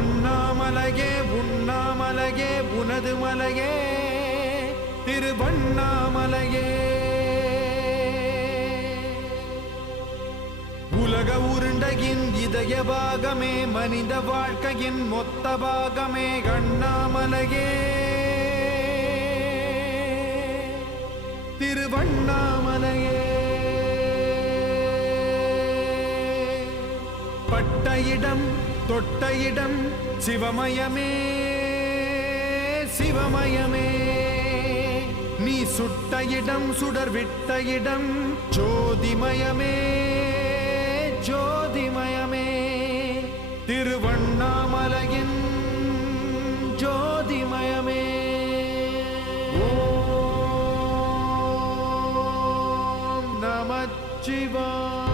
அண்ணாமலையே உண்ணாமலையே உனது மலையே திருவண்ணாமலையே. உலக உருண்டையின் இதய பாகமே மனித வாழ்க்கையின் மொத்த பாகமே அண்ணாமலையே திருவண்ணாமலையே. பட்ட இடம் தொட்ட இடம் சிவமயமே சிவமயமே. நீ சுட்ட இடம் சுடர் விட்ட இடம் ஜோதிமயமே ஜோதிமயமே. திருவண்ணாமலையின் ஜோதிமயமே. ஓம் நமச்சிவாய.